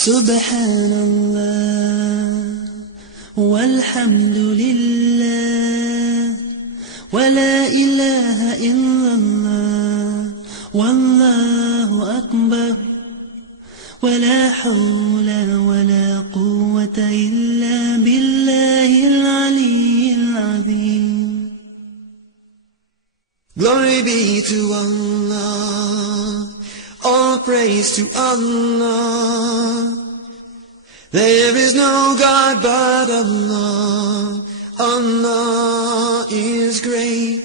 Subhanallah walhamdulillah wa la ilaha illallah wallahu akbar wa la hawla wa la quwwata illa billahil aliyyil azim. Glory be to Allah, all praise to Allah. There is no God but Allah. Allah is great.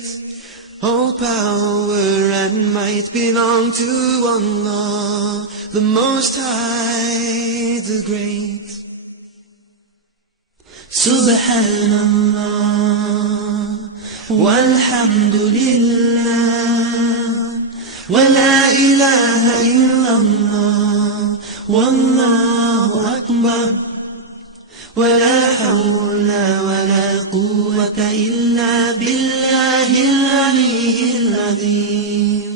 All power and might belong to Allah, the Most High, the Great. Subhanallah walhamdulillah wa la ilaha illallah wallahu akbar wa la hawla wa la quwwata illa billahil aliyyil azim.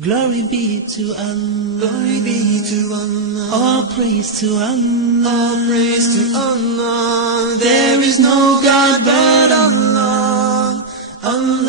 Glory be to Allah, glory be to Allah, all praise to Allah, all praise to Allah. There is no God but Allah. Allah